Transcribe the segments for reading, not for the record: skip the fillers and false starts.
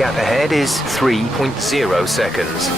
Gap ahead is 3.0 seconds.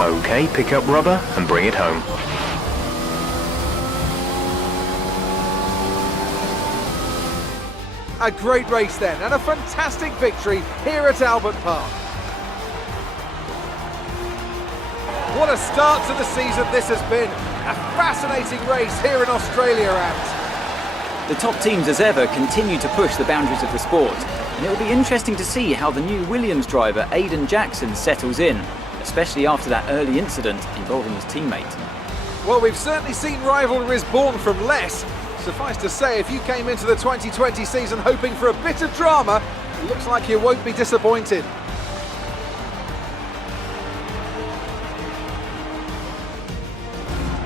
Okay, pick up rubber and bring it home. A great race then, and a fantastic victory here at Albert Park. What a start to the season this has been. A fascinating race here in Australia, and the top teams as ever continue to push the boundaries of the sport, and it will be interesting to see how the new Williams driver Aiden Jackson settles in, especially after that early incident involving his teammate. Well, we've certainly seen rivalries born from less. Suffice to say, if you came into the 2020 season hoping for a bit of drama, it looks like you won't be disappointed.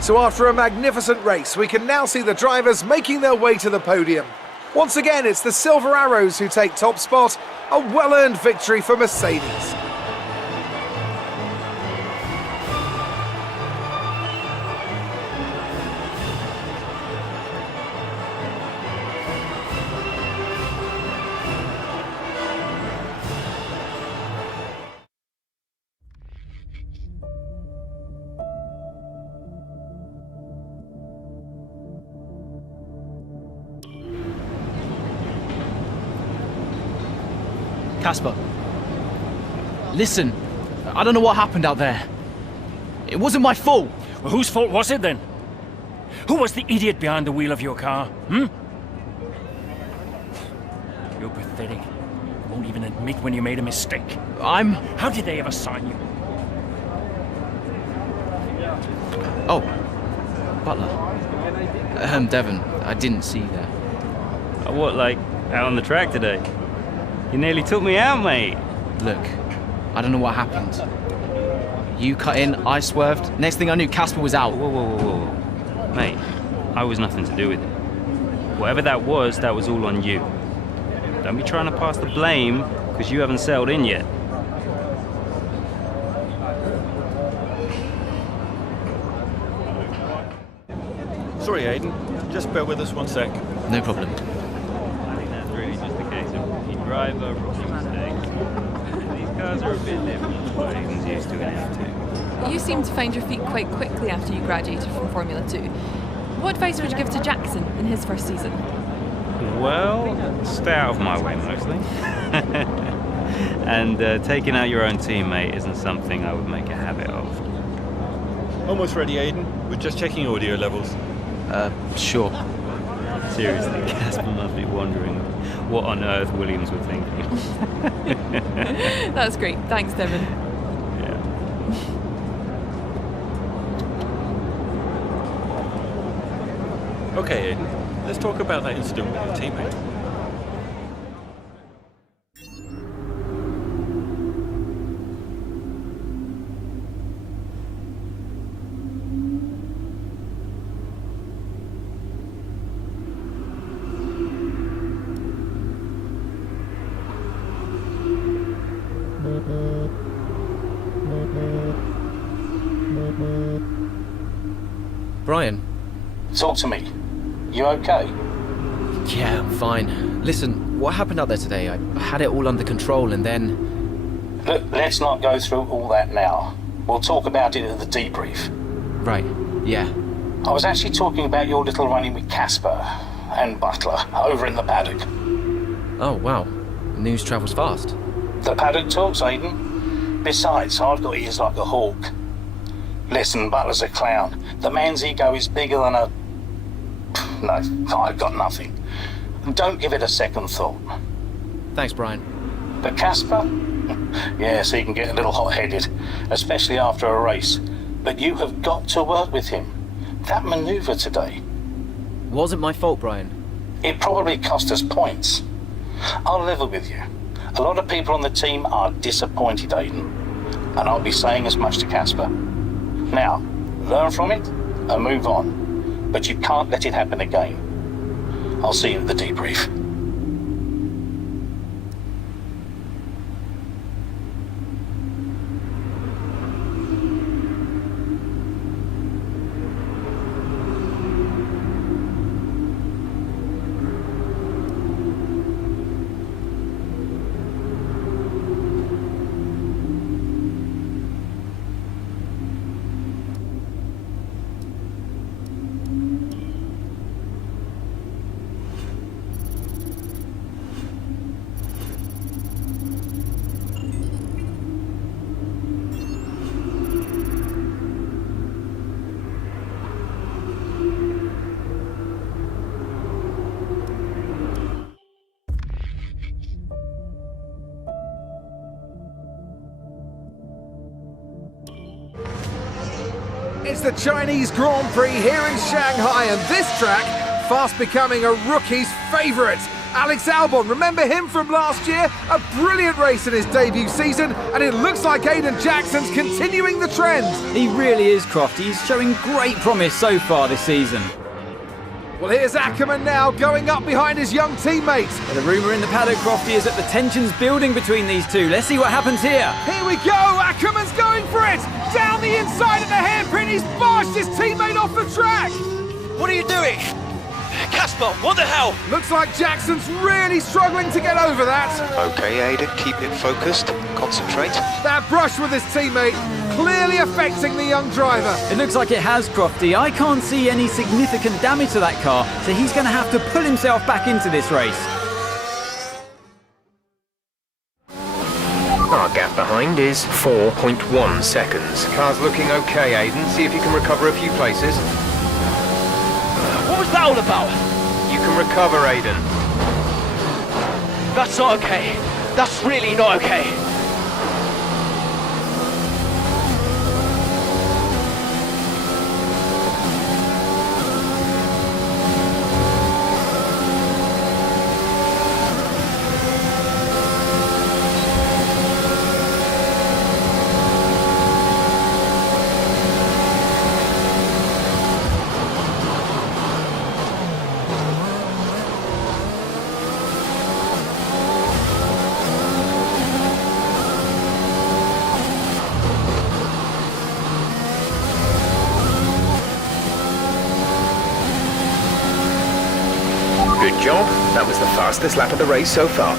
So after a magnificent race, we can now see the drivers making their way to the podium. Once again, it's the Silver Arrows who take top spot, a well-earned victory for Mercedes. Casper, listen, I don't know what happened out there. It wasn't my fault. Well, whose fault was it then? Who was the idiot behind the wheel of your car, You're pathetic. You won't even admit when you made a mistake. How did they ever sign you? Oh, Butler. Devon, I didn't see you there. What, like, out on the track today? You nearly took me out, mate. Look, I don't know what happened. You cut in, I swerved. Next thing I knew, Casper was out. Whoa. Mate, I was nothing to do with it. Whatever that was all on you. Don't be trying to pass the blame, because you haven't settled in yet. Sorry, Aiden. Just bear with us one sec. No problem. I think that's really just a case of rookie driver, rookie mistakes. These cars are a bit different from what Aiden's used to in F2. You seem to find your feet quite quickly after you graduated from Formula 2. What advice would you give to Jackson in his first season? Well, stay out of my way mostly. And taking out your own teammate isn't something I would make a habit of. Almost ready, Aiden. We're just checking audio levels. Sure. Seriously, Casper must be wondering what on earth Williams were thinking. That's great. Thanks, Devon. Yeah. Okay, Aiden. Let's talk about that incident with your teammate. Brian? Talk to me. You okay? Yeah, I'm fine. Listen, what happened out there today? I had it all under control and then... Look, let's not go through all that now. We'll talk about it at the debrief. Right, yeah. I was actually talking about your little run-in with Casper and Butler over in the paddock. Oh, wow. News travels fast. The paddock talks, Aiden. Besides, I've got ears like a hawk. Listen, Butler's a clown. The man's ego is bigger than a... No, I've got nothing. Don't give it a second thought. Thanks, Brian. But Casper? Yes, he can get a little hot-headed, especially after a race. But you have got to work with him. That maneuver today, Wasn't my fault, Brian. it probably cost us points. I'll level with you. A lot of people on the team are disappointed, Aiden. And I'll be saying as much to Casper. Now, learn from it and move on. But you can't let it happen again. I'll see you at the debrief. It's the Chinese Grand Prix here in Shanghai, and this track fast becoming a rookie's favourite. Alex Albon, remember him from last year? A brilliant race in his debut season, and it looks like Aiden Jackson's continuing the trend. He really is, Croft. He's showing great promise so far this season. Well, here's Ackerman now, going up behind his young teammate. The rumour in the paddock, Crofty, is that the tension's building between these two. Let's see what happens here. Here we go, Ackerman's going for it! Down the inside of the hairpin, he's barged his teammate off the track! What are you doing? Casper, what the hell? Looks like Jackson's really struggling to get over that. Okay, Aiden, keep it focused. Concentrate. That brush with his teammate clearly affecting the young driver. It looks like it has, Crofty. I can't see any significant damage to that car, so he's going to have to pull himself back into this race. Our gap behind is 4.1 seconds. Car's looking okay, Aiden. See if you can recover a few places. What was that all about? You can recover, Aiden. That's not okay. That's really not okay. Good job. That was the fastest lap of the race so far.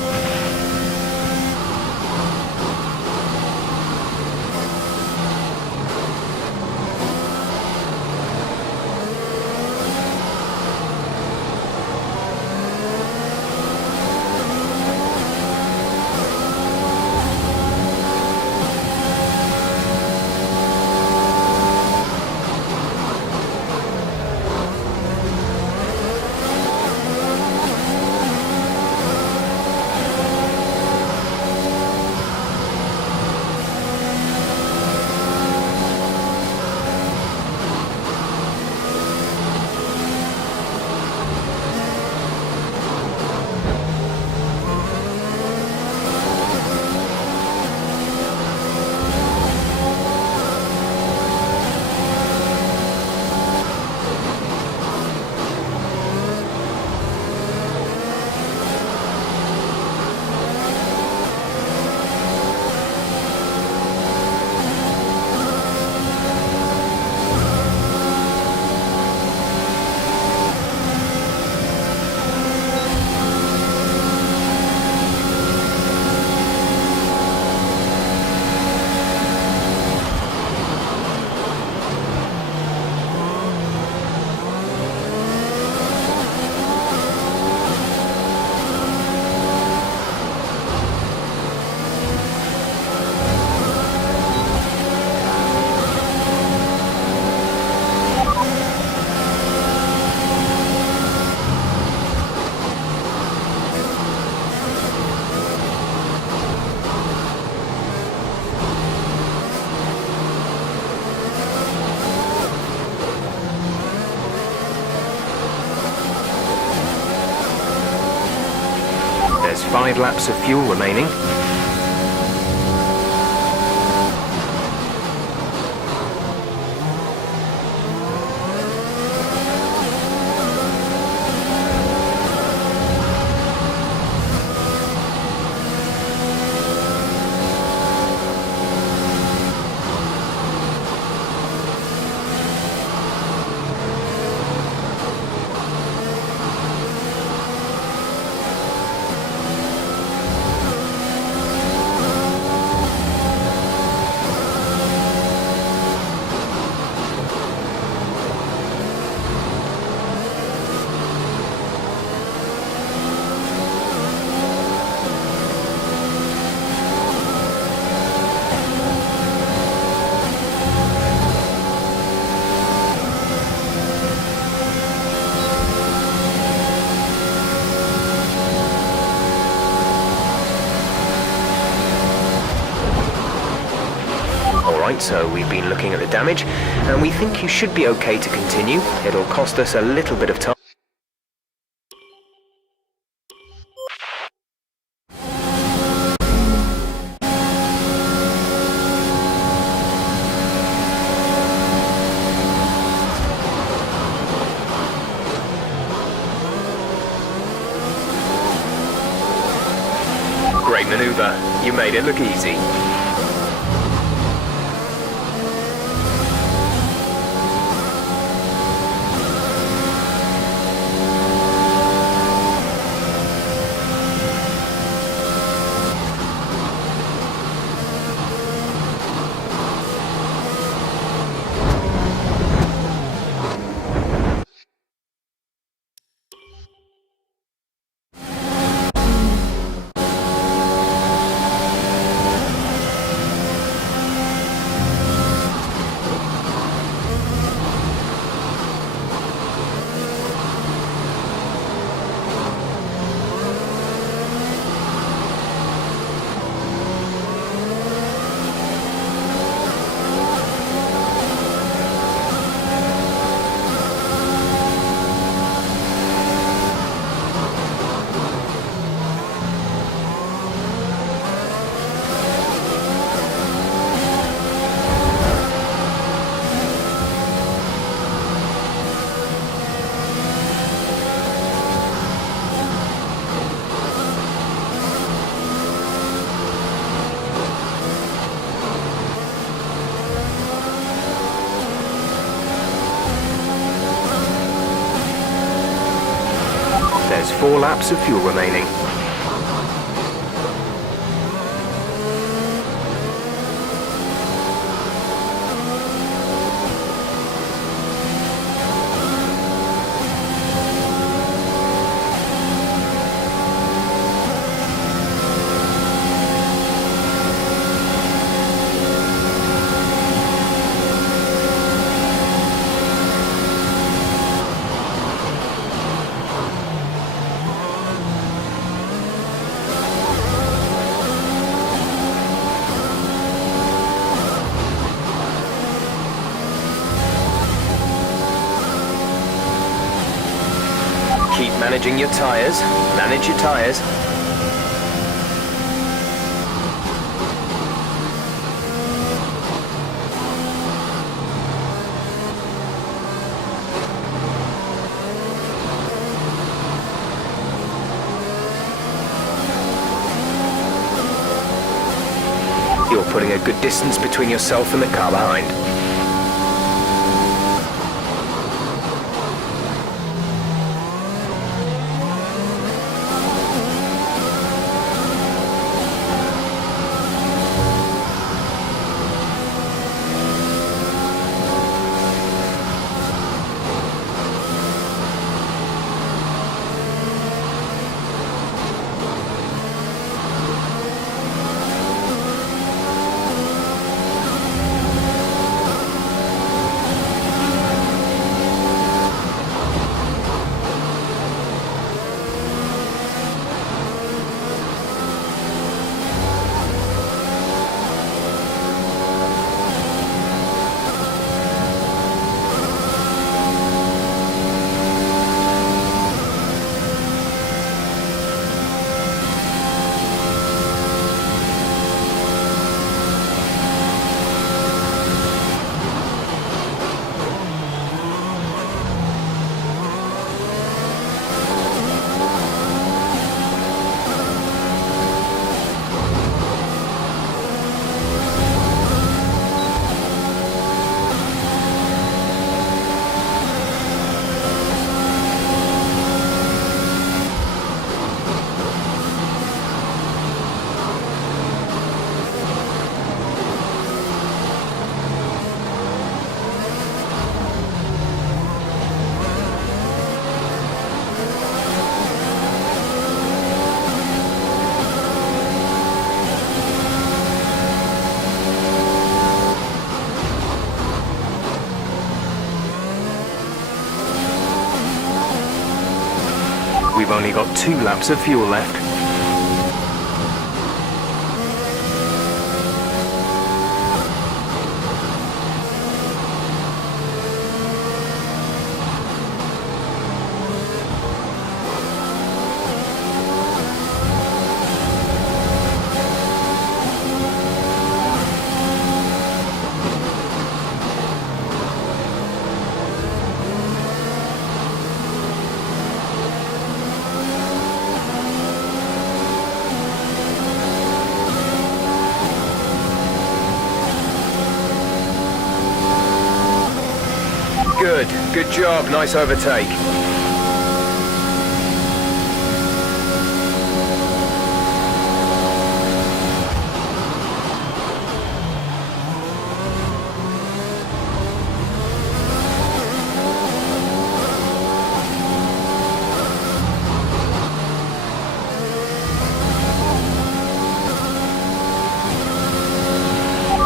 5 laps of fuel remaining. Alright, so we've been looking at the damage, and we think you should be okay to continue. It'll cost us a little bit of time. Great maneuver. You made it look easy. There's 4 laps of fuel remaining. Keep managing your tyres. Manage your tyres. You're putting a good distance between yourself and the car behind. only got 2 laps of fuel left. Good job, nice overtake.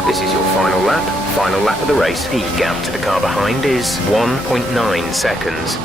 This is your final lap. Final lap of the race. The gap to the car behind is 1.9 seconds.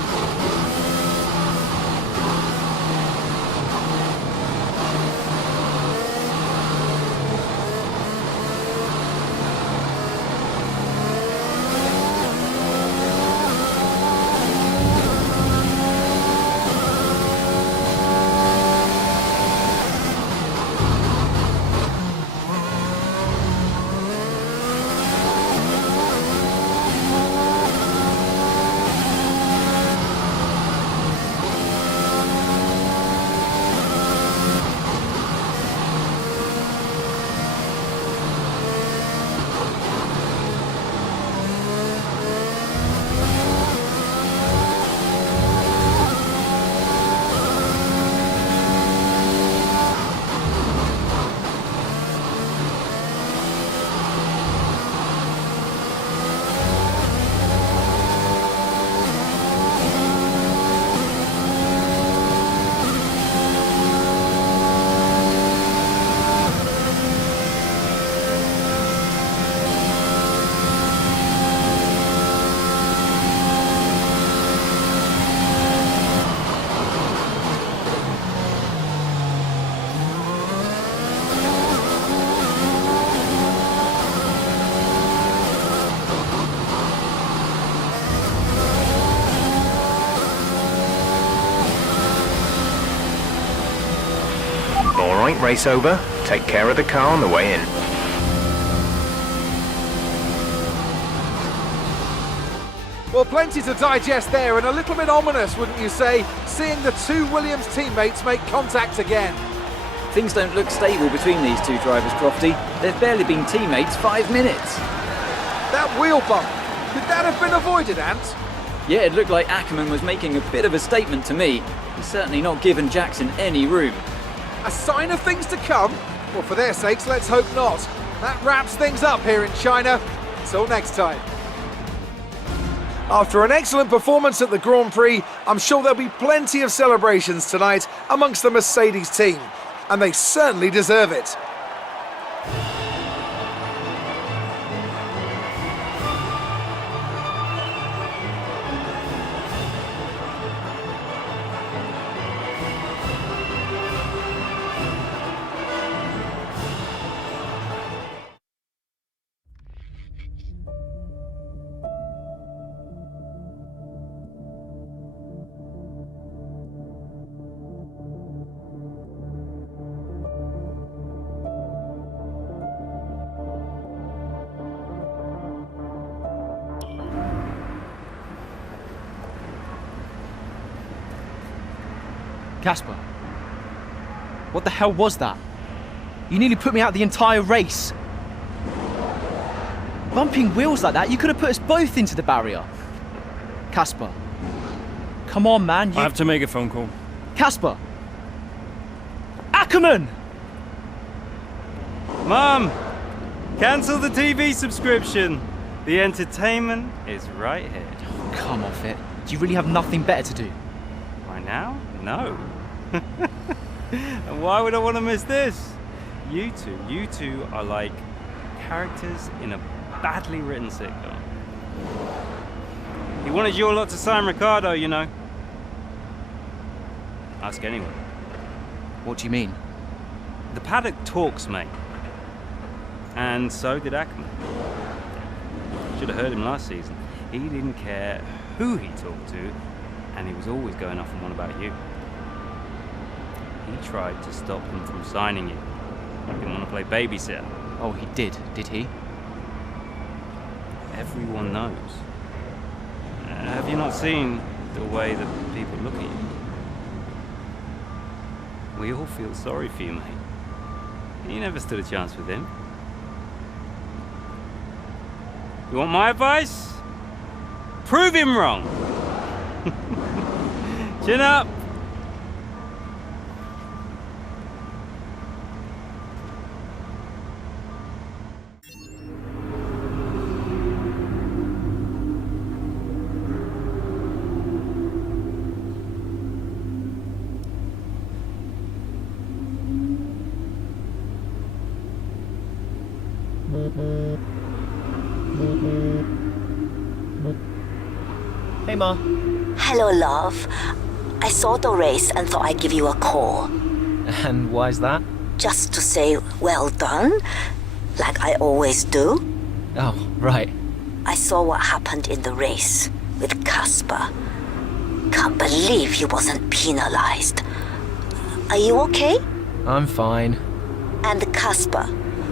Alright, race over. Take care of the car on the way in. Well, plenty to digest there, and a little bit ominous, wouldn't you say, seeing the 2 Williams teammates make contact again. Things don't look stable between these two drivers, Crofty. They've barely been teammates 5 minutes. That wheel bump, could that have been avoided, Ant? Yeah, it looked like Ackerman was making a bit of a statement to me. He's certainly not given Jackson any room. A sign of things to come? Well, for their sakes, let's hope not. That wraps things up here in China. Until next time. After an excellent performance at the Grand Prix, I'm sure there'll be plenty of celebrations tonight amongst the Mercedes team. And they certainly deserve it. Casper, what the hell was that? You nearly put me out the entire race. Bumping wheels like that, you could have put us both into the barrier. Casper, come on, man. I have to make a phone call. Casper! Ackerman! Mom! Cancel the TV subscription. The entertainment is right here. Oh, come off it. Do you really have nothing better to do? Right now? No. And why would I want to miss this? You two are like characters in a badly written sitcom. He wanted your lot to sign Ricardo, you know. Ask anyone. What do you mean? The paddock talks, mate. And so did Ackerman. Should have heard him last season. He didn't care who he talked to, and he was always going off on one about you. He tried to stop them from signing you. He didn't want to play babysitter. Oh, he did he? Everyone knows. Have you not seen the way that people look at you? We all feel sorry for you, mate. You never stood a chance with him. You want my advice? Prove him wrong. Chin up. Hey, Ma. Hello, love. I saw the race and thought I'd give you a call. And why's that? Just to say well done, like I always do. Oh, right. I saw what happened in the race with Casper. Can't believe he wasn't penalized. Are you okay? I'm fine. And Casper,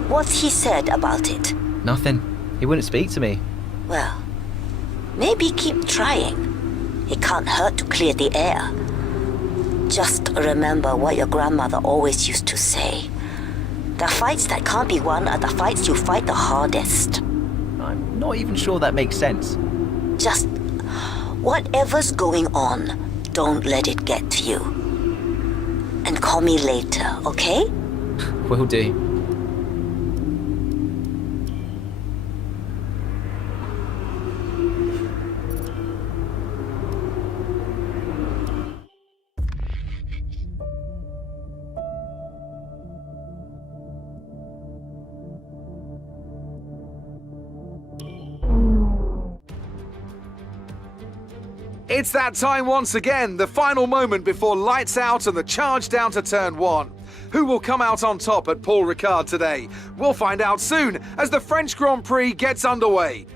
what's he said about it? Nothing. He wouldn't speak to me. Well, maybe keep trying. It can't hurt to clear the air. Just remember what your grandmother always used to say. The fights that can't be won are the fights you fight the hardest. I'm not even sure that makes sense. Just whatever's going on, don't let it get to you. And call me later, okay? Will do. It's that time once again, the final moment before lights out and the charge down to turn 1. Who will come out on top at Paul Ricard today? We'll find out soon as the French Grand Prix gets underway.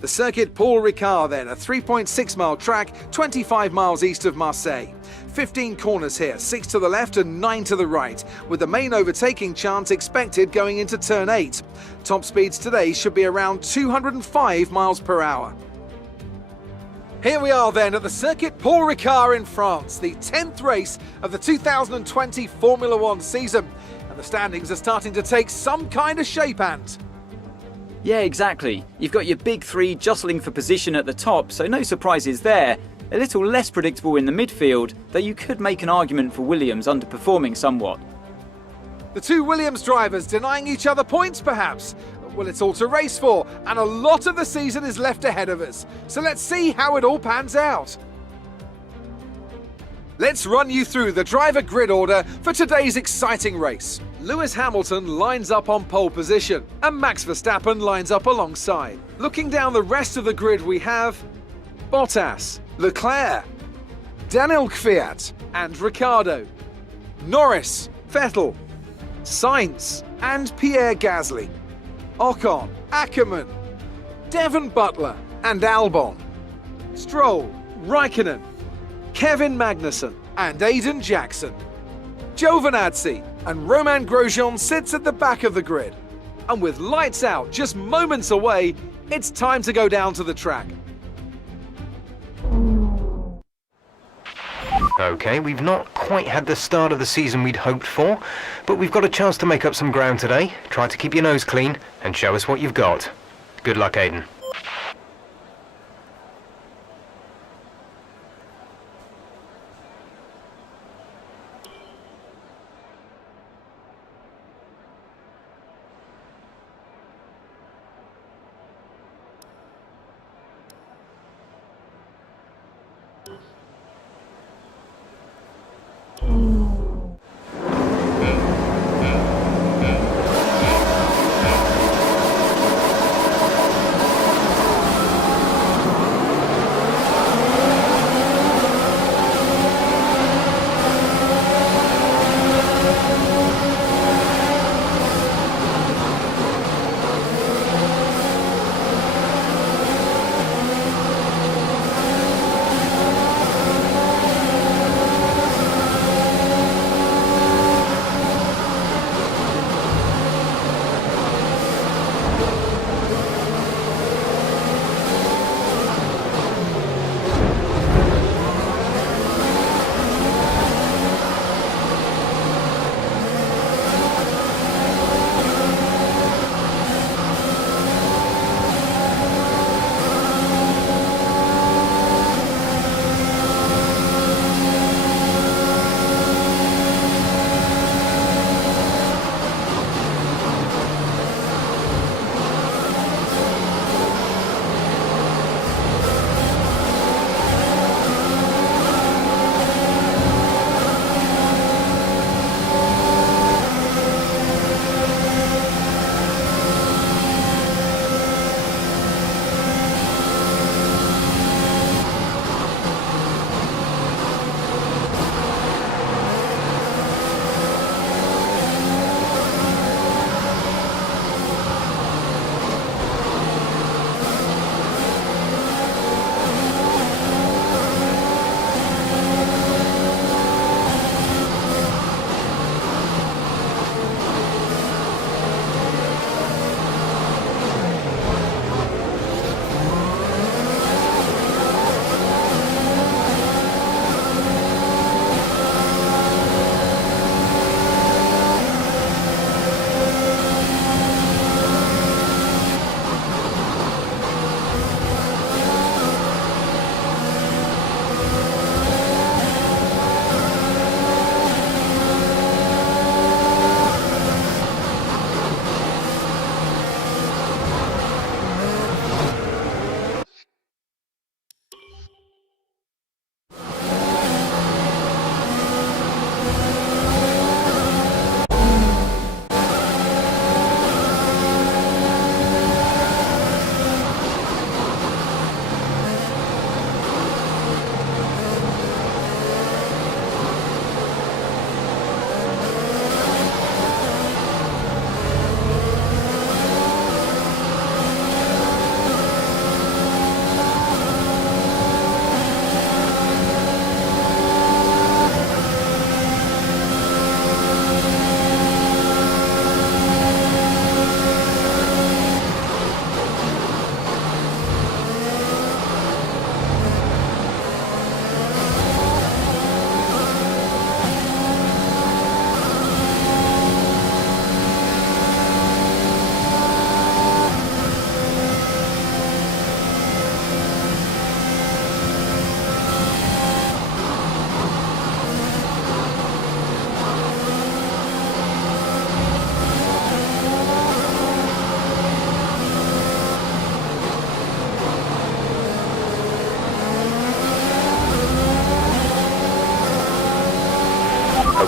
The circuit Paul Ricard then, a 3.6-mile track, 25 miles east of Marseille. 15 corners here, 6 to the left and 9 to the right, with the main overtaking chance expected going into turn 8. Top speeds today should be around 205 miles per hour. Here we are then at the circuit Paul Ricard in France, the 10th race of the 2020 Formula One season. And the standings are starting to take some kind of shape, Ant. Yeah, exactly. You've got your big three jostling for position at the top, so no surprises there. A little less predictable in the midfield, though you could make an argument for Williams underperforming somewhat. The two Williams drivers denying each other points, perhaps? Well, it's all to race for, and a lot of the season is left ahead of us. So let's see how it all pans out. Let's run you through the driver grid order for today's exciting race. Lewis Hamilton lines up on pole position, and Max Verstappen lines up alongside. Looking down the rest of the grid, we have Bottas, Leclerc, Daniel Kvyat and Ricciardo, Norris, Vettel, Sainz and Pierre Gasly, Ocon, Ackerman, Devon Butler and Albon, Stroll, Raikkonen, Kevin Magnussen and Aiden Jackson. Giovinazzi and Romain Grosjean sits at the back of the grid. And with lights out just moments away, it's time to go down to the track. Okay, we've not quite had the start of the season we'd hoped for, but we've got a chance to make up some ground today. Try to keep your nose clean and show us what you've got. Good luck, Aiden.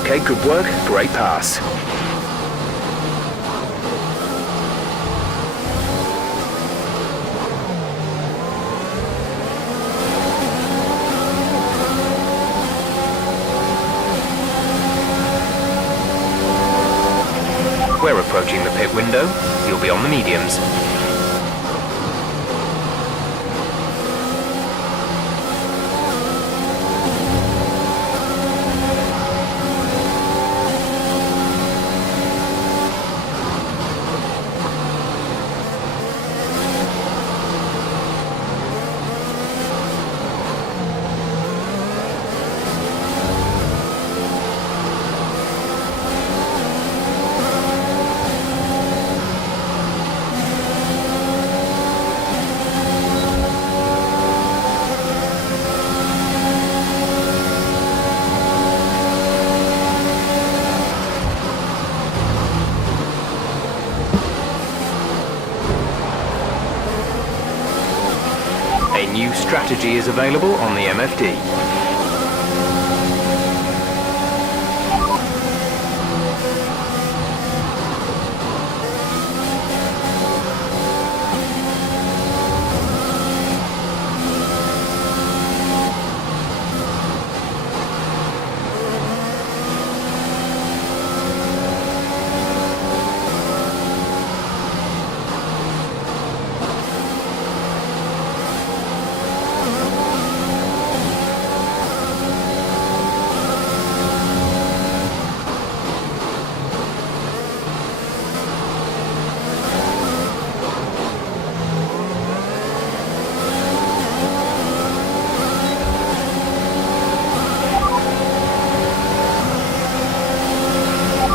Okay, good work. Great pass. We're approaching the pit window. You'll be on the mediums. A new strategy is available on the MFD.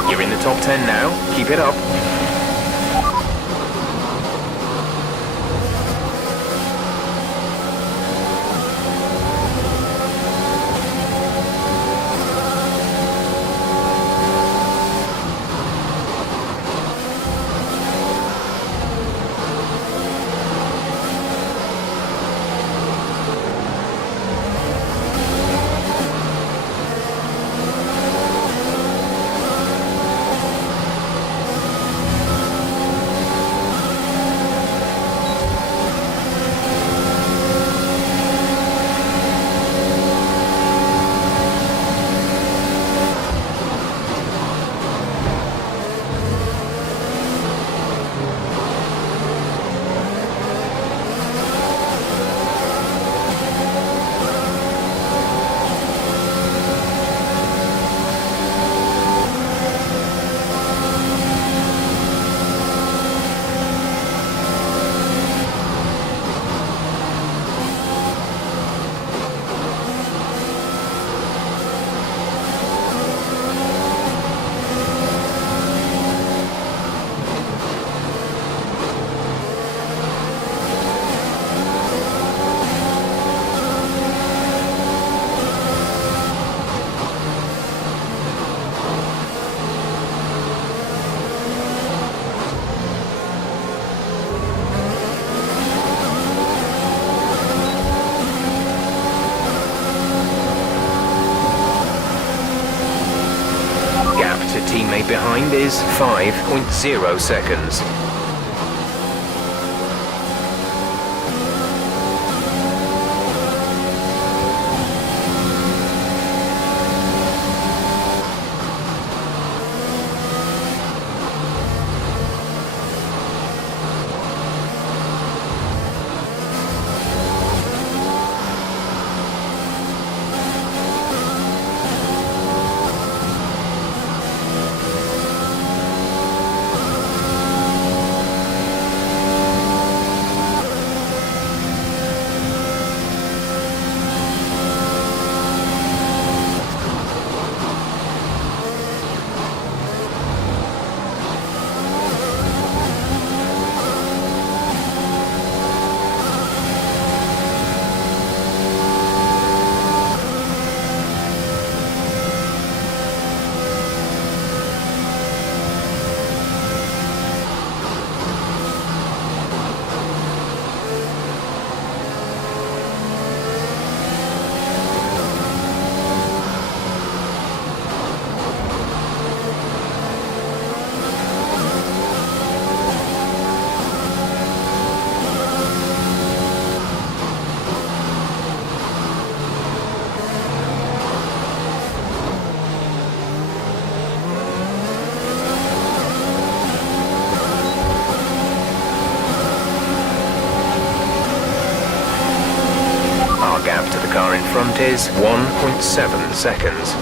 You're in the top 10 now. Keep it up. Teammate behind is 5.0 seconds. front is 1.7 seconds.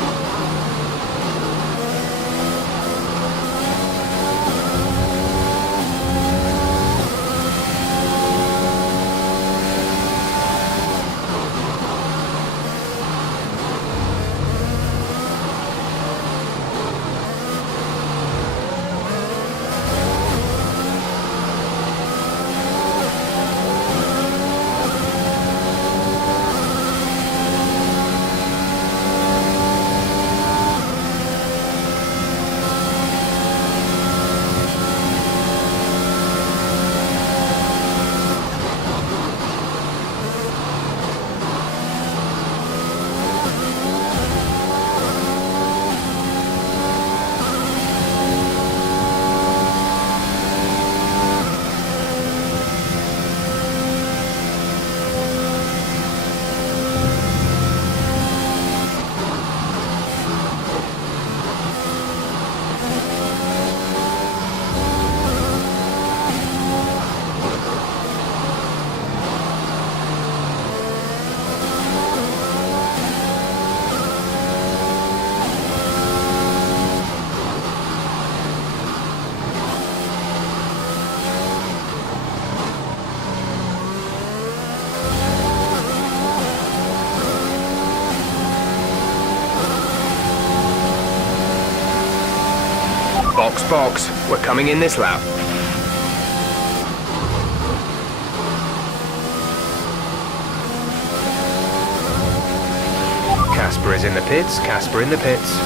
Box, we're coming in this lap. Casper is in the pits, Casper in the pits.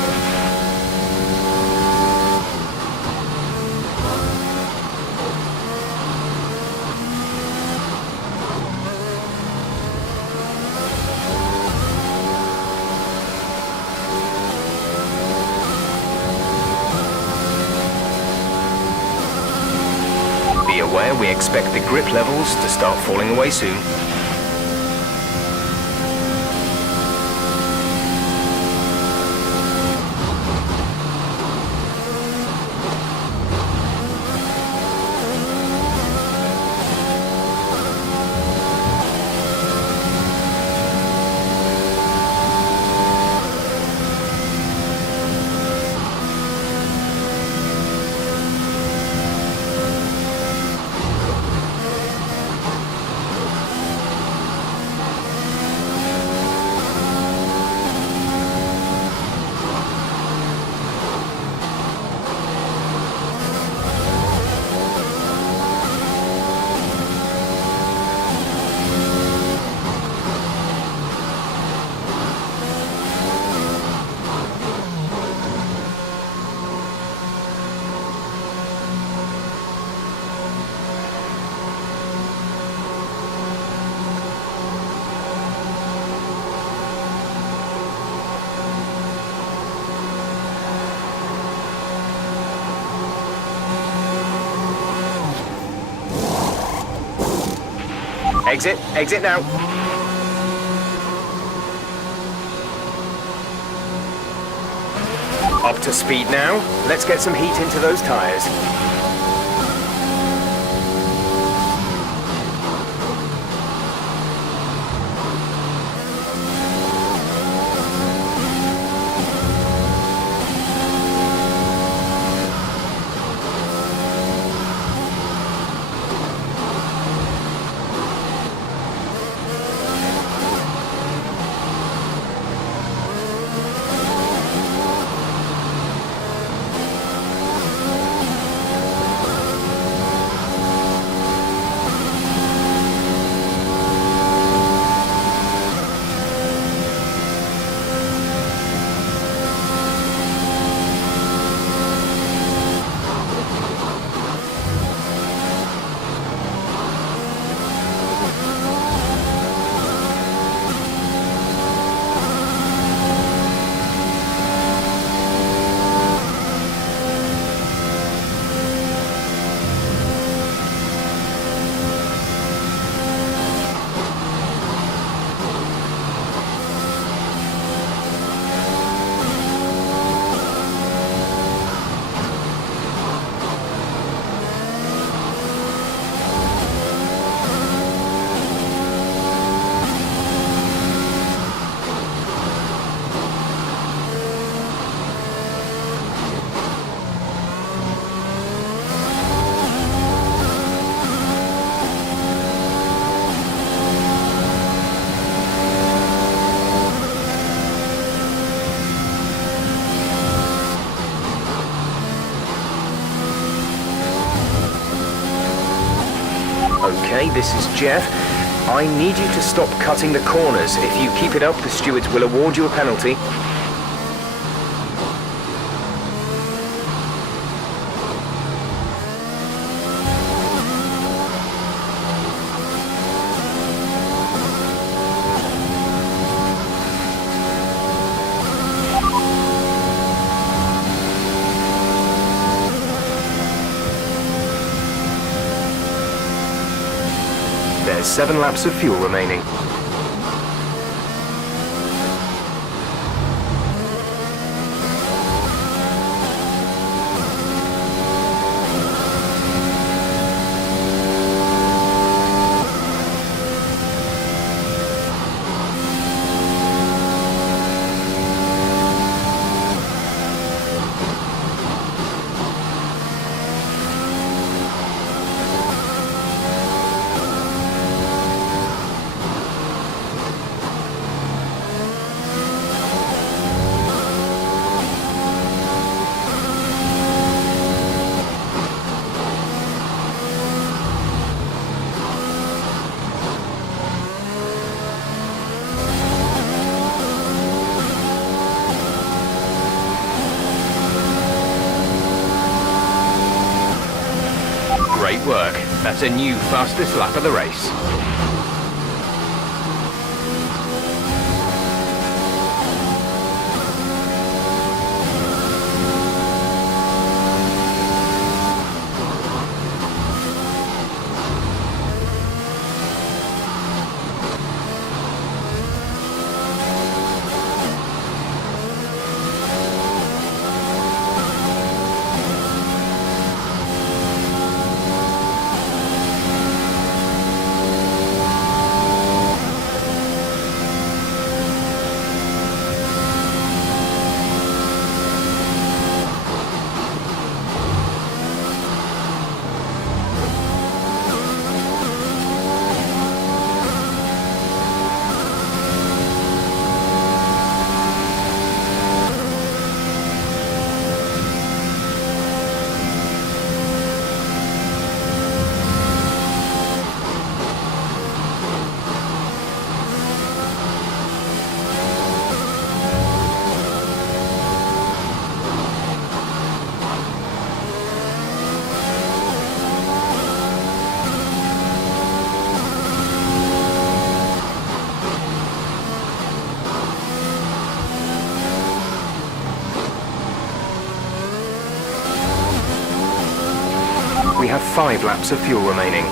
Be aware we expect the grip levels to start falling away soon. Exit now. Up to speed now. Let's get some heat into those tyres. Okay, this is Jeff. I need you to stop cutting the corners. If you keep it up, the stewards will award you a penalty. There's 7 laps of fuel remaining. Great work. That's a new fastest lap of the race. We have 5 laps of fuel remaining.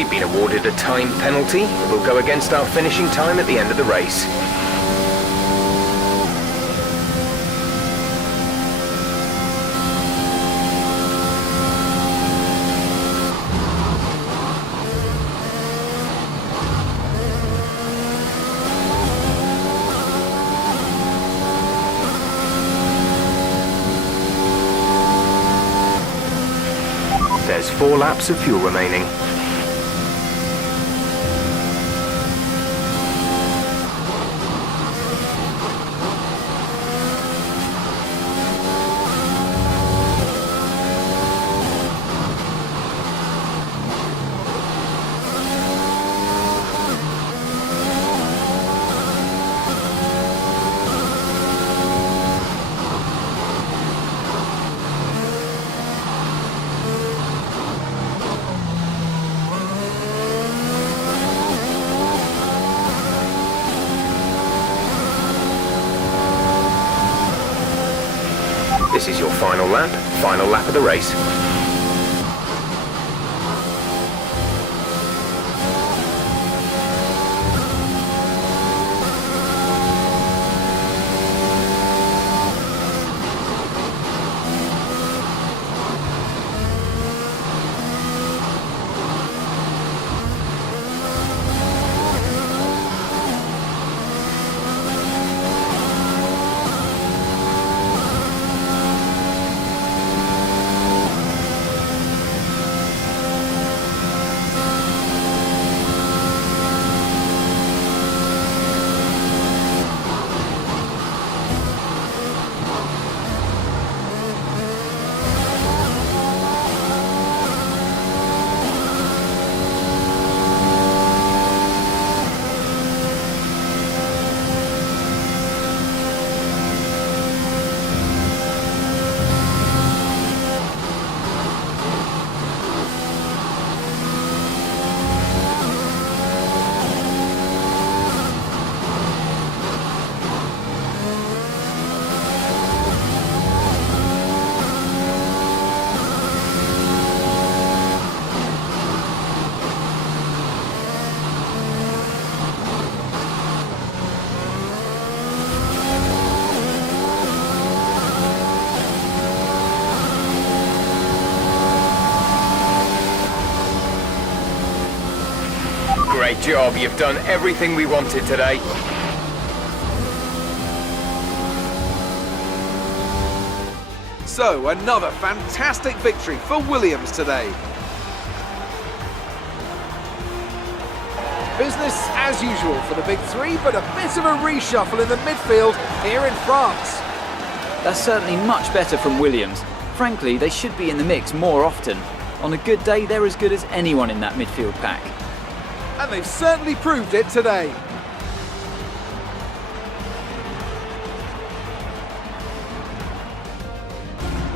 We've been awarded a time penalty that will go against our finishing time at the end of the race. There's 4 laps of fuel remaining. This is your final lap of the race. Great job, you've done everything we wanted today. So, another fantastic victory for Williams today. Business as usual for the big three, but a bit of a reshuffle in the midfield here in France. That's certainly much better from Williams. Frankly, they should be in the mix more often. On a good day, they're as good as anyone in that midfield pack. And they've certainly proved it today.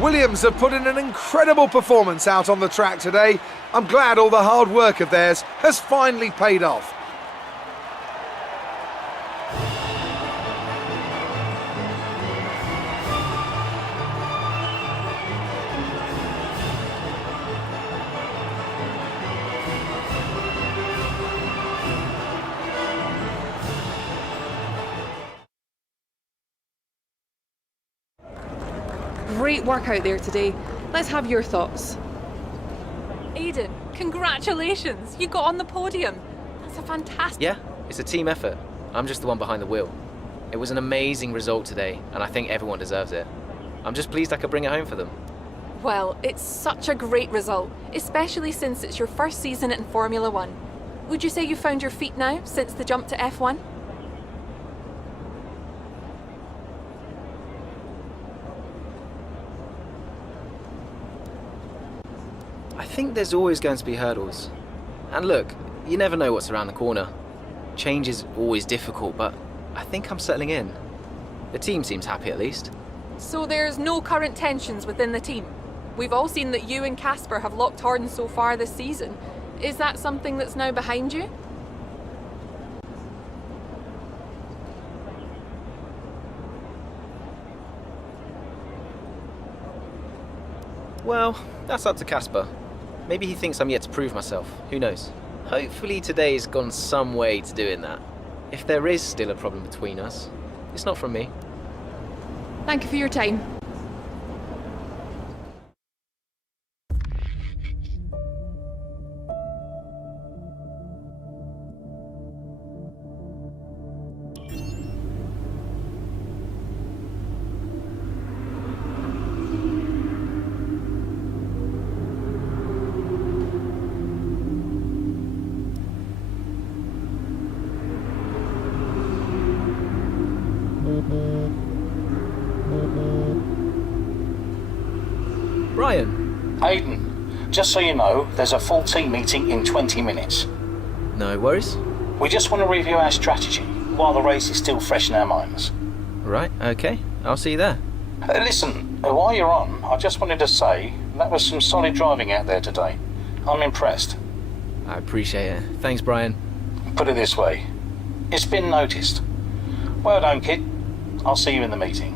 Williams have put in an incredible performance out on the track today. I'm glad all the hard work of theirs has finally paid off. Great work out there today. Let's have your thoughts. Aiden, congratulations! You got on the podium. That's a fantastic... Yeah, it's a team effort. I'm just the one behind the wheel. It was an amazing result today, and I think everyone deserves it. I'm just pleased I could bring it home for them. Well, it's such a great result, especially since it's your first season in Formula One. Would you say you found your feet now since the jump to F1? I think there's always going to be hurdles. And look, you never know what's around the corner. Change is always difficult, but I think I'm settling in. The team seems happy at least. So there's no current tensions within the team? We've all seen that you and Casper have locked horns so far this season. Is that something that's now behind you? Well, that's up to Casper. Maybe he thinks I'm yet to prove myself. Who knows? Hopefully today's gone some way to doing that. If there is still a problem between us, it's not from me. Thank you for your time. Brian. Aiden, just so you know, there's a full team meeting in 20 minutes. No worries. We just want to review our strategy while the race is still fresh in our minds. Right, okay. I'll see you there. Listen, while you're on, I just wanted to say that was some solid driving out there today. I'm impressed. I appreciate it. Thanks, Brian. Put it this way, it's been noticed. Well done, kid. I'll see you in the meeting.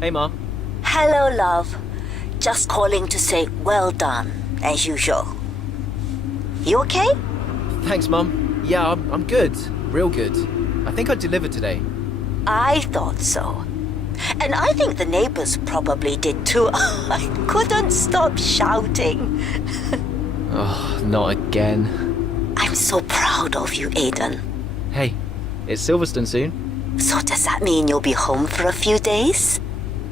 Hey, Ma. Hello, love. Just calling to say well done, as usual. You okay? Thanks, Mum. Yeah, I'm good. Real good. I think I delivered today. I thought so. And I think the neighbors probably did too. I couldn't stop shouting. Oh, not again. I'm so proud of you, Aiden. Hey, it's Silverstone soon. So does that mean you'll be home for a few days?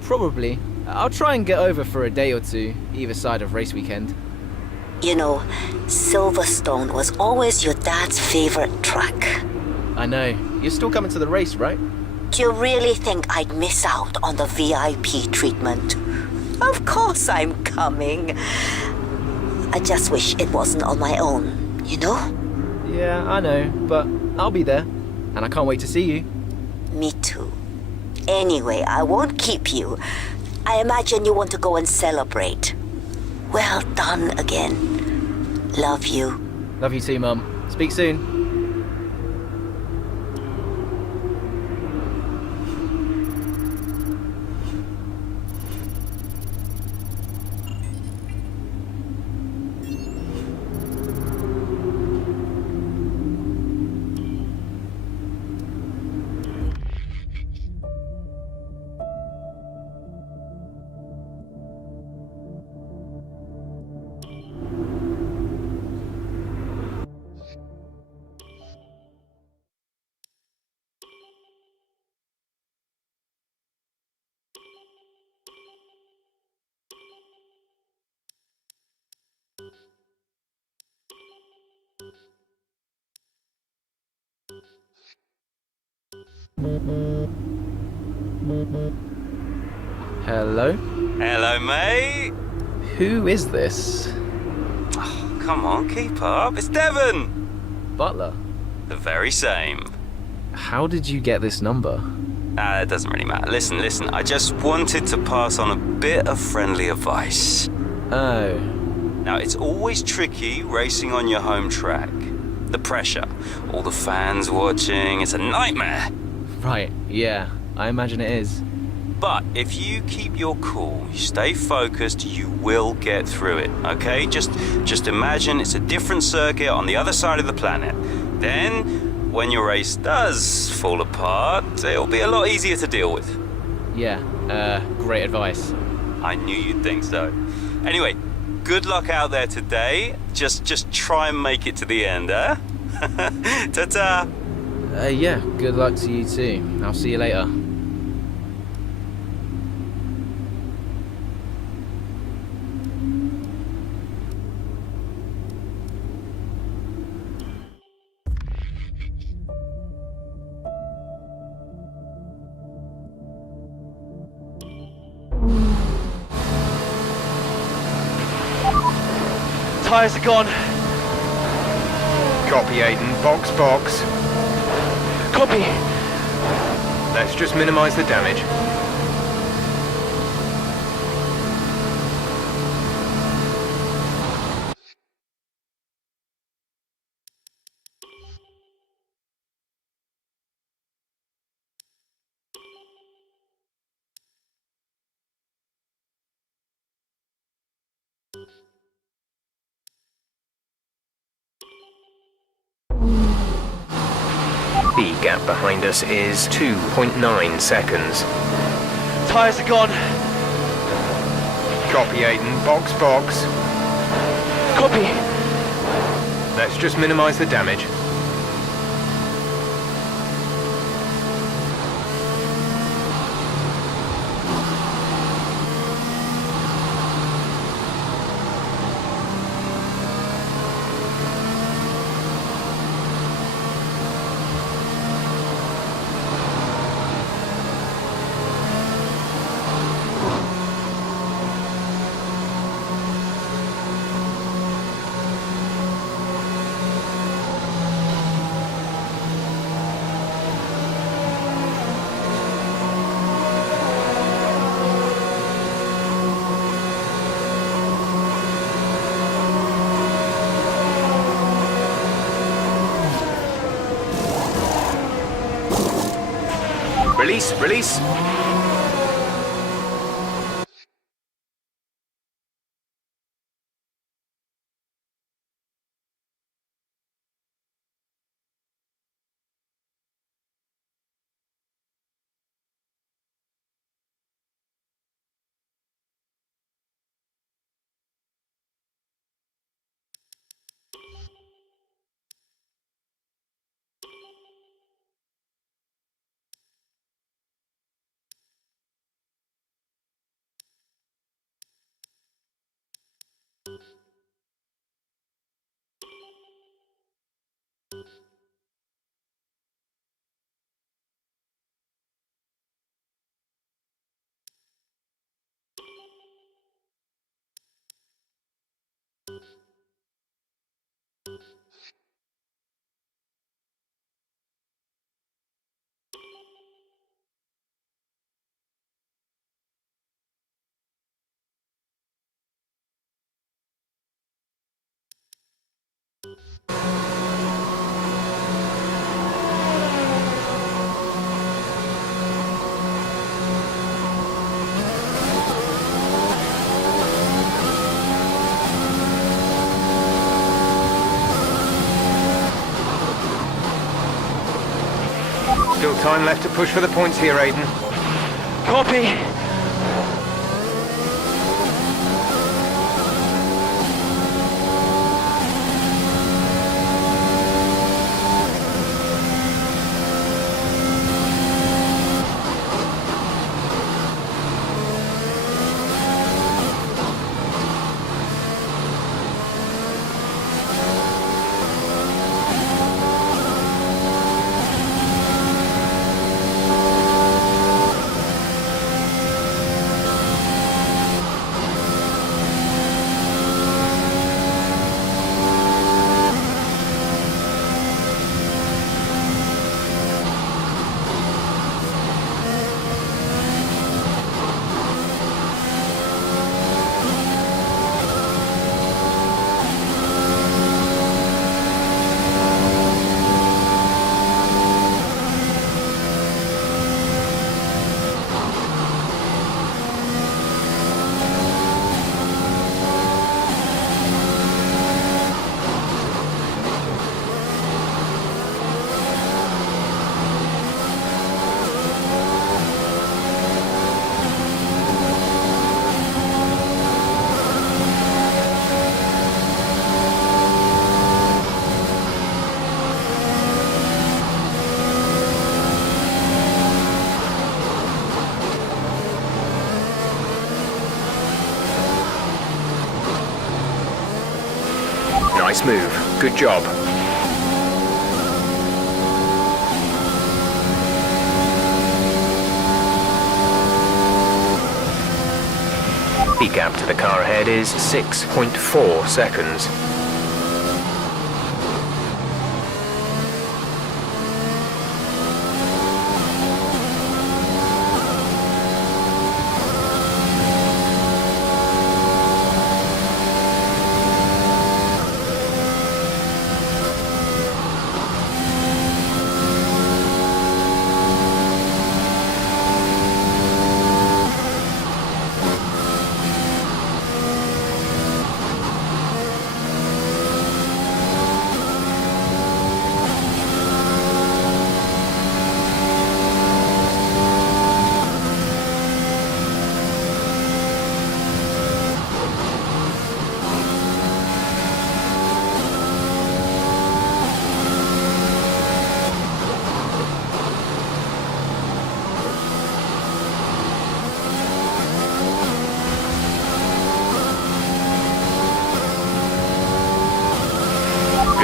Probably. I'll try and get over for a day or two, either side of race weekend. You know, Silverstone was always your dad's favorite track. I know. You're still coming to the race, right? Do you really think I'd miss out on the VIP treatment? Of course I'm coming. I just wish it wasn't on my own, you know? Yeah, I know, but I'll be there. And I can't wait to see you. Me too. Anyway, I won't keep you. I imagine you want to go and celebrate. Well done again. Love you. Love you too, Mum. Speak soon. Hello? Hello, mate. Who is this? Oh, come on, keep up. It's Devon. Butler. The very same. How did you get this number? It doesn't really matter. Listen. I just wanted to pass on a bit of friendly advice. Oh. Now, it's always tricky racing on your home track. The pressure, all the fans watching, it's a nightmare. Right, yeah, I imagine it is. But if you keep your cool, you stay focused, you will get through it, okay? Just imagine it's a different circuit on the other side of the planet. Then, when your race does fall apart, it'll be a lot easier to deal with. Yeah, great advice. I knew you'd think so. Anyway, good luck out there today. Just try and make it to the end, eh? Ta-ta! Yeah, good luck to you too. I'll see you later. Tires are gone. Copy, Aiden. Box. Copy. Let's just minimize the damage. The gap behind us is 2.9 seconds. Tyres are gone. Copy, Aiden. Box, box. Copy. Let's just minimize the damage. Release, release. Still time left to push for the points here, Aiden. Copy. Nice move. Good job. The gap to the car ahead is 6.4 seconds.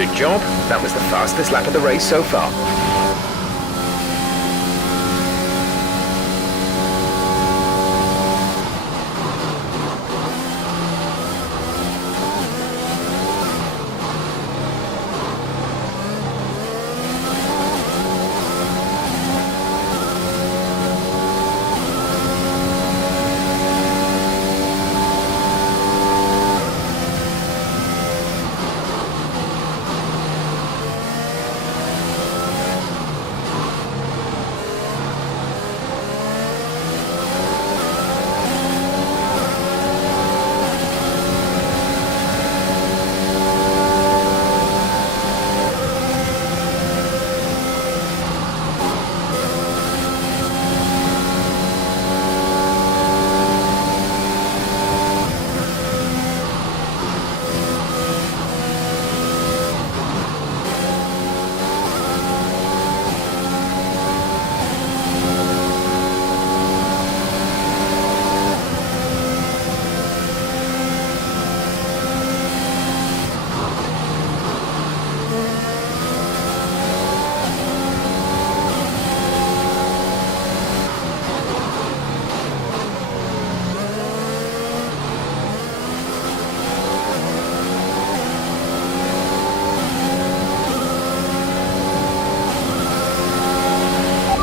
Good job. That was the fastest lap of the race so far.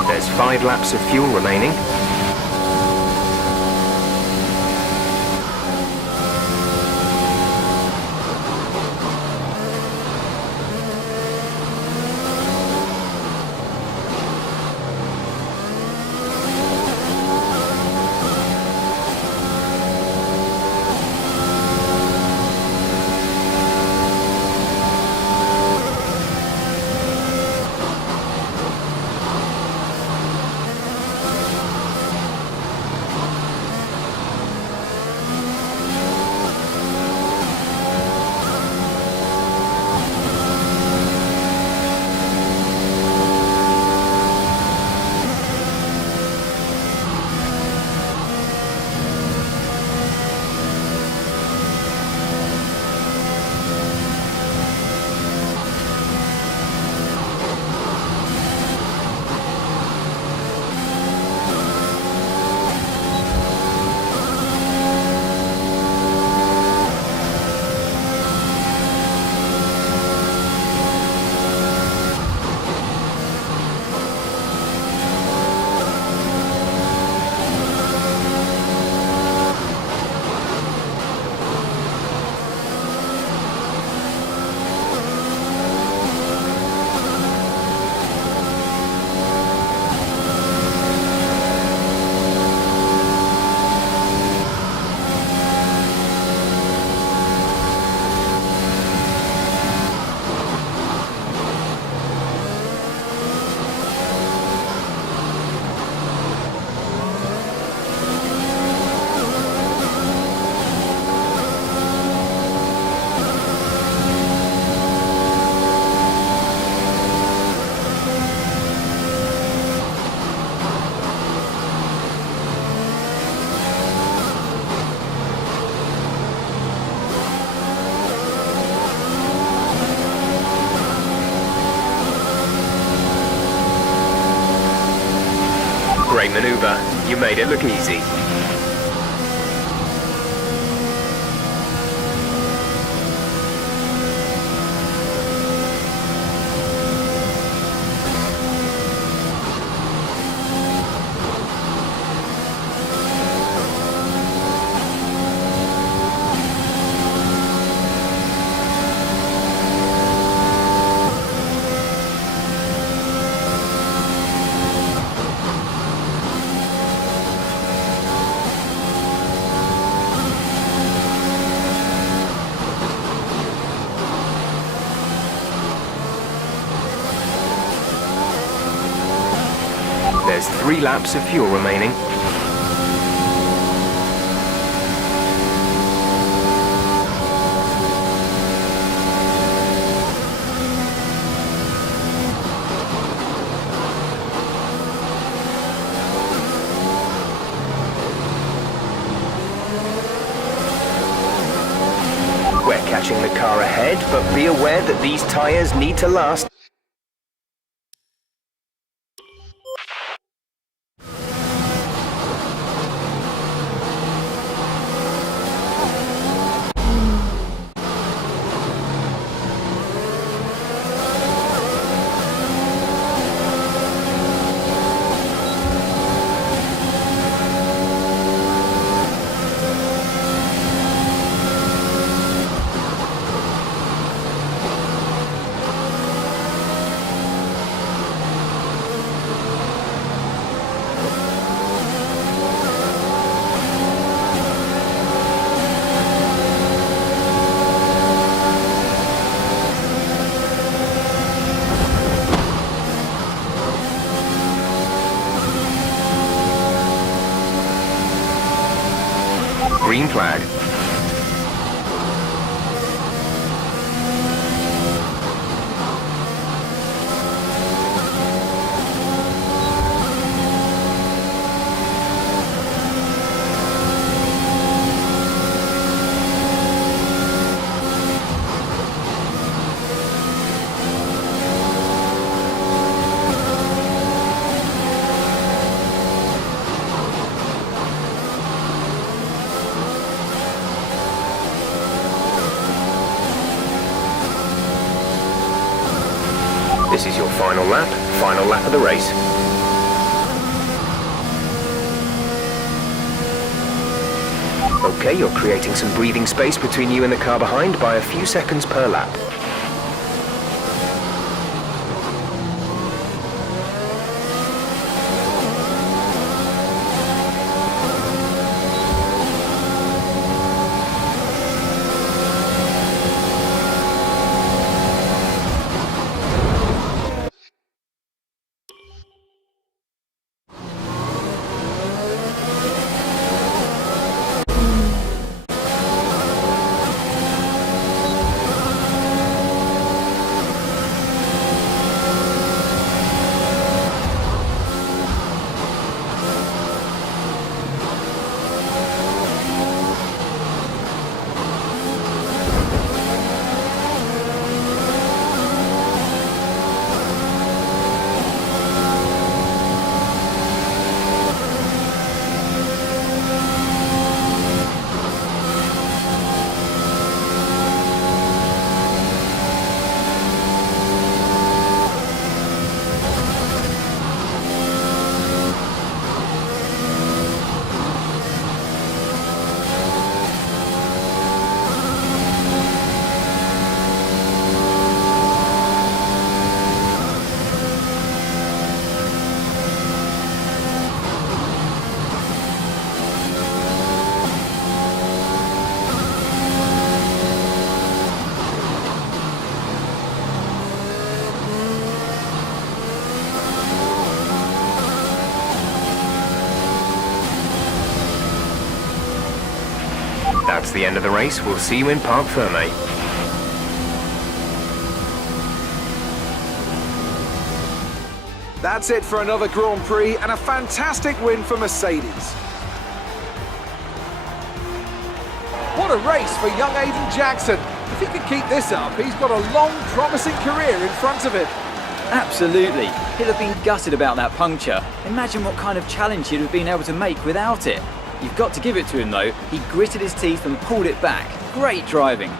There's 5 laps of fuel remaining. Great maneuver. You made it look easy. There's 3 laps of fuel remaining. We're catching the car car ahead, but be aware that these tyres need to last. Green flag. This is your final lap of the race. Okay, you're creating some breathing space between you and the car behind by a few seconds per lap. That's the end of the race. We'll see you in Parc Fermé. That's it for another Grand Prix and a fantastic win for Mercedes. What a race for young Aiden Jackson. If he can keep this up, he's got a long, promising career in front of him. Absolutely. He'll have been gutted about that puncture. Imagine what kind of challenge he'd have been able to make without it. You've got to give it to him though. He gritted his teeth and pulled it back. Great driving.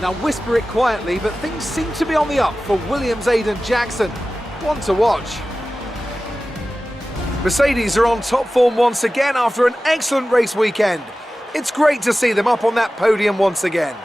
Now whisper it quietly, but things seem to be on the up for Williams' Aiden Jackson. One to watch. Mercedes are on top form once again after an excellent race weekend. It's great to see them up on that podium once again.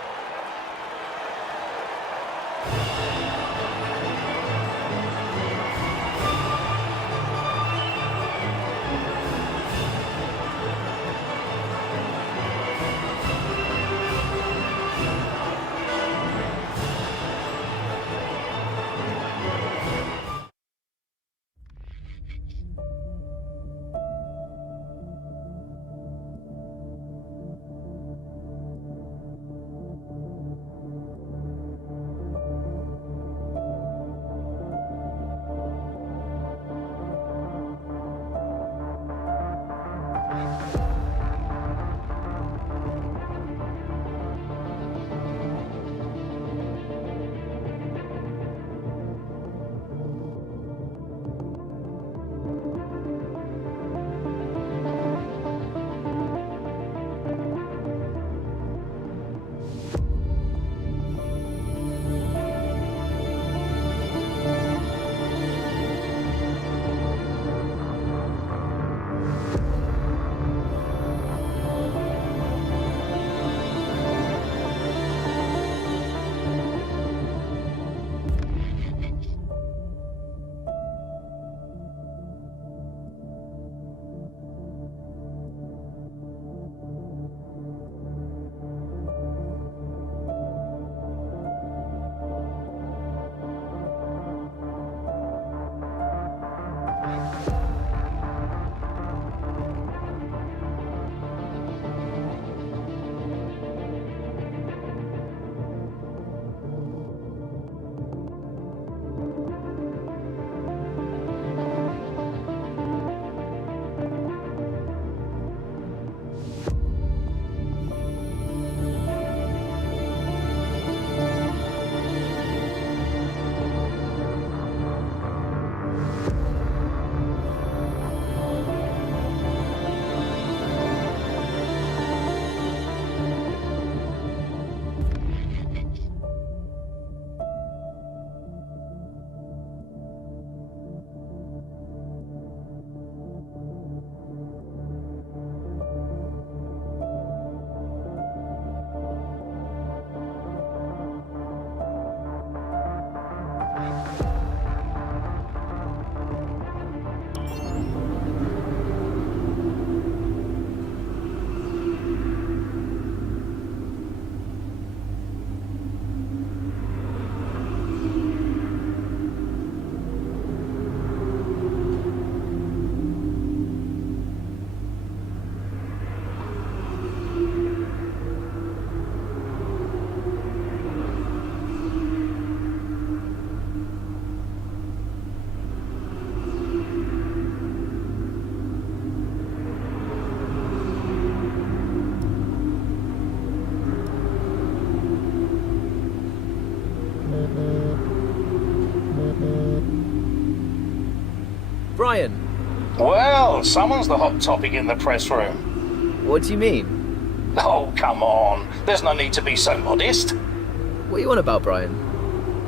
Brian. Well, someone's the hot topic in the press room. What do you mean? Oh, come on. There's no need to be so modest. What are you on about, Brian?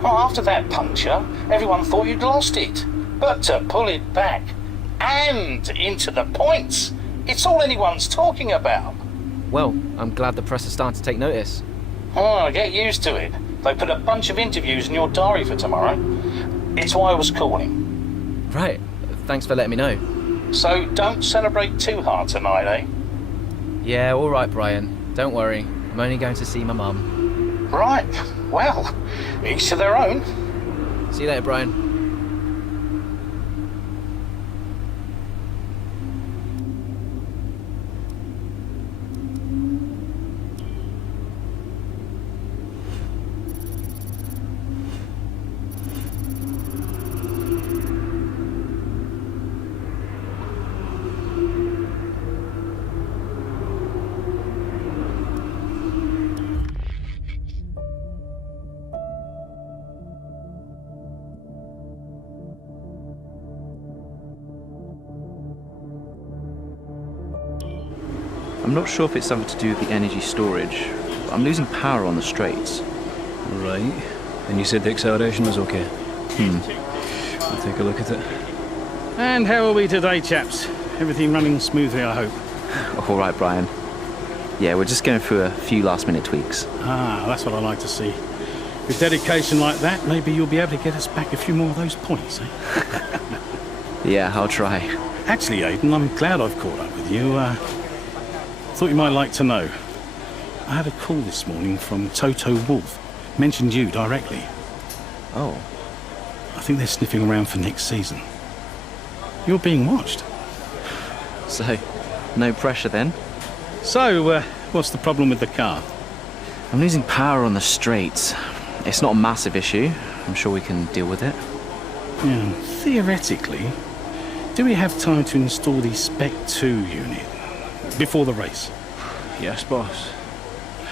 Well, after that puncture, everyone thought you'd lost it. But to pull it back and into the points, it's all anyone's talking about. Well, I'm glad the press is starting to take notice. Oh, get used to it. They put a bunch of interviews in your diary for tomorrow. It's why I was calling. Right. Thanks for letting me know. So don't celebrate too hard tonight, eh? Yeah, all right, Brian. Don't worry. I'm only going to see my mum. Right. Well, each to their own. See you later, Brian. I'm not sure if it's something to do with the energy storage, but I'm losing power on the straights. Right. And you said the acceleration was okay? I'll take a look at it. And how are we today, chaps? Everything running smoothly, I hope. All right, Brian. Yeah, we're just going through a few last-minute tweaks. Ah, that's what I like to see. With dedication like that, maybe you'll be able to get us back a few more of those points, eh? Yeah, I'll try. Actually, Aiden, I'm glad I've caught up with you. Thought you might like to know. I had a call this morning from Toto Wolff. Mentioned you directly. Oh. I think they're sniffing around for next season. You're being watched. So, no pressure then? So, what's the problem with the car? I'm losing power on the straights. It's not a massive issue. I'm sure we can deal with it. Yeah, theoretically, do we have time to install the Spec 2 unit before the race? Yes, boss.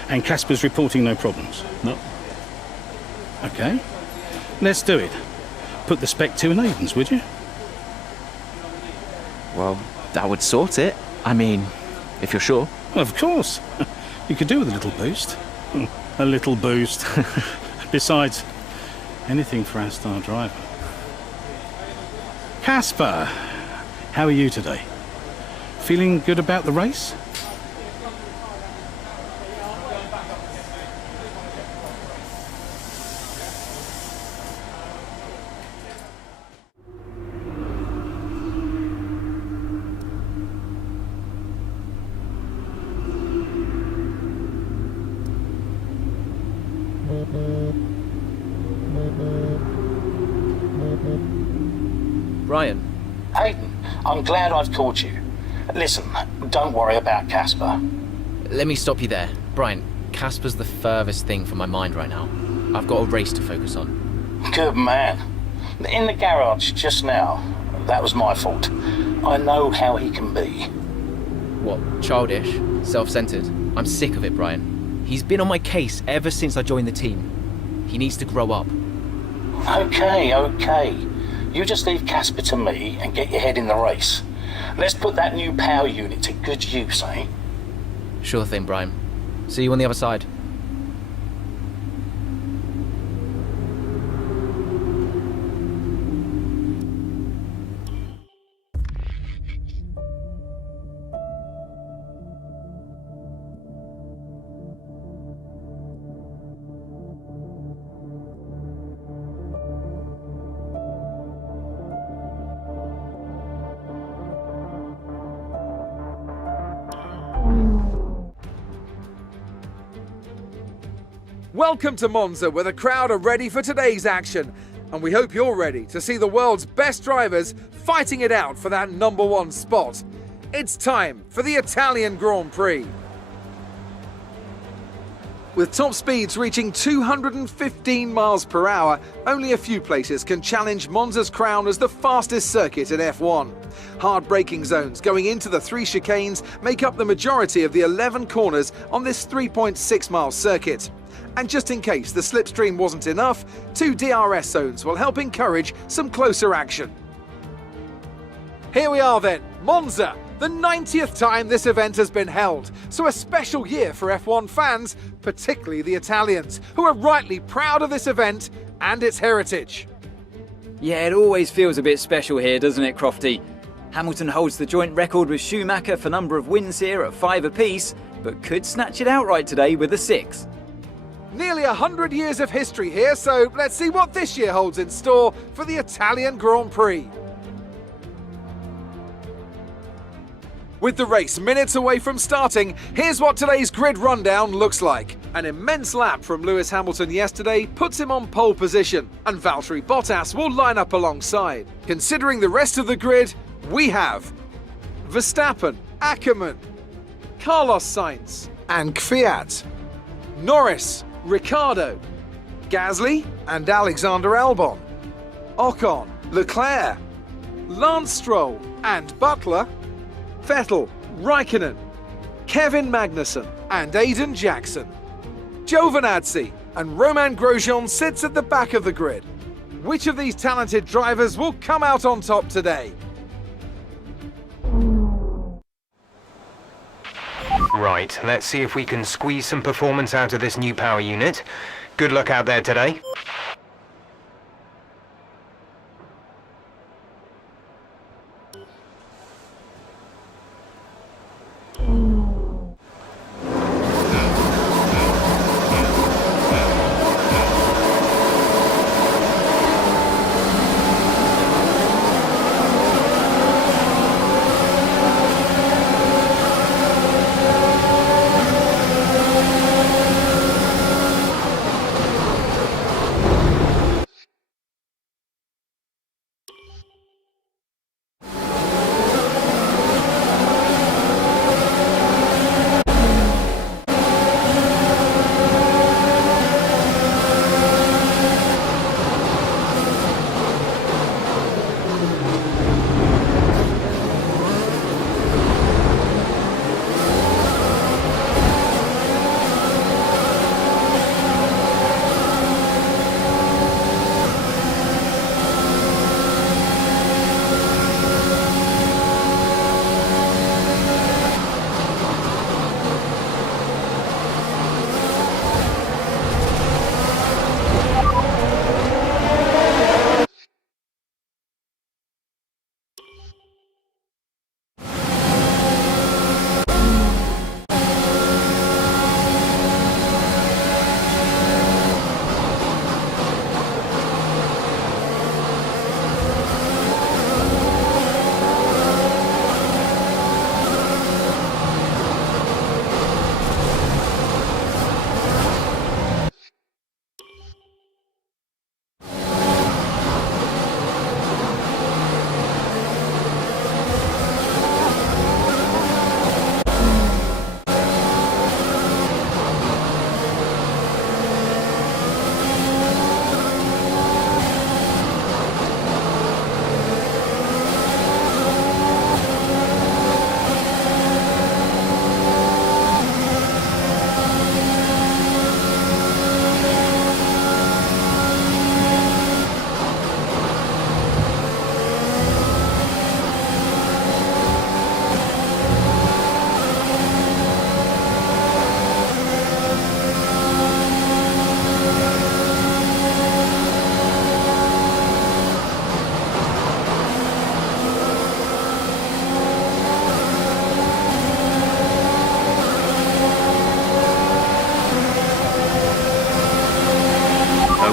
And Casper's reporting no problems? No. Okay. Let's do it. Put the Spec 2 in Aiden's, would you? Well, that would sort it. I mean, if you're sure. Of course. You could do with a little boost. A little boost. Besides, anything for our star driver. Casper, how are you today? Feeling good about the race? Brian. Hayden, I'm glad I've caught you. Listen, don't worry about Casper. Let me stop you there. Brian, Casper's the furthest thing from my mind right now. I've got a race to focus on. Good man. In the garage just now, that was my fault. I know how he can be. What, childish? Self-centered? I'm sick of it, Brian. He's been on my case ever since I joined the team. He needs to grow up. Okay. You just leave Casper to me and get your head in the race. Let's put that new power unit to good use, eh? Sure thing, Brian. See you on the other side. Welcome to Monza, where the crowd are ready for today's action. And we hope you're ready to see the world's best drivers fighting it out for that #1 spot. It's time for the Italian Grand Prix. With top speeds reaching 215 miles per hour, only a few places can challenge Monza's crown as the fastest circuit in F1. Hard braking zones going into the 3 chicanes make up the majority of the 11 corners on this 3.6-mile circuit. And just in case the slipstream wasn't enough, 2 DRS zones will help encourage some closer action. Here we are then, Monza, the 90th time this event has been held. So a special year for F1 fans, particularly the Italians, who are rightly proud of this event and its heritage. Yeah, it always feels a bit special here, doesn't it, Crofty? Hamilton holds the joint record with Schumacher for number of wins here at 5 apiece, but could snatch it outright today with a 6. Nearly 100 years of history here, so let's see what this year holds in store for the Italian Grand Prix. With the race minutes away from starting, here's what today's grid rundown looks like. An immense lap from Lewis Hamilton yesterday puts him on pole position, and Valtteri Bottas will line up alongside. Considering the rest of the grid, we have Verstappen, Ackermann, Carlos Sainz and Kvyat, Norris, Ricciardo, Gasly and Alexander Albon, Ocon, Leclerc, Lance Stroll and Butler, Vettel, Raikkonen, Kevin Magnussen and Aiden Jackson. Giovinazzi and Romain Grosjean sits at the back of the grid. Which of these talented drivers will come out on top today? Right, let's see if we can squeeze some performance out of this new power unit. Good luck out there today.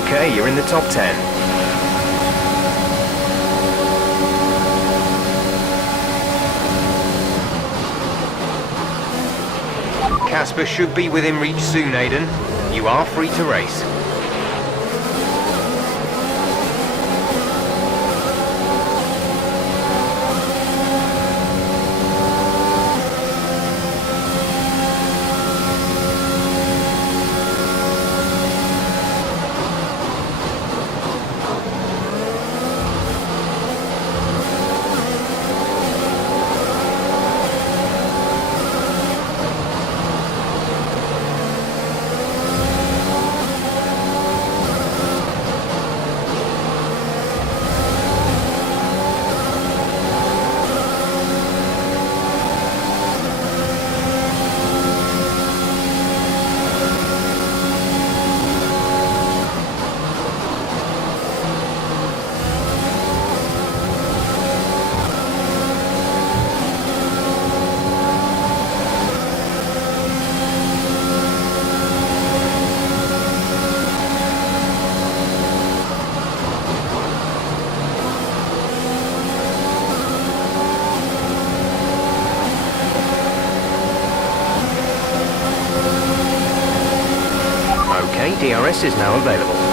Okay, you're in the top 10. Casper should be within reach soon, Aiden. You are free to race. DRS is now available.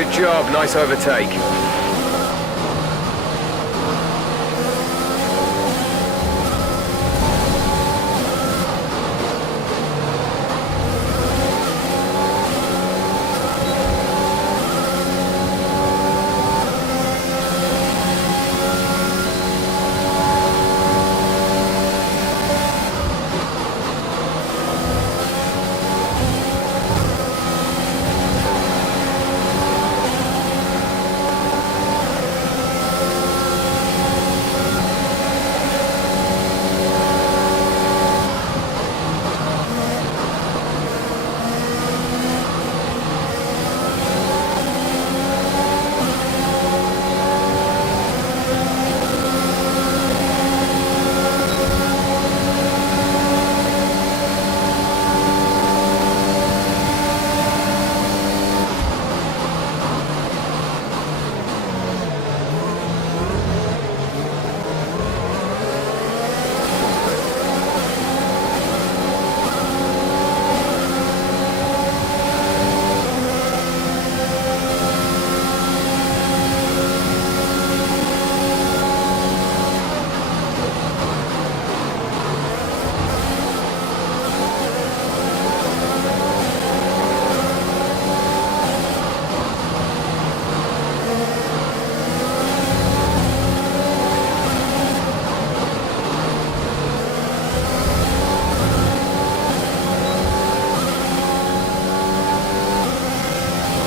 Good job, nice overtake.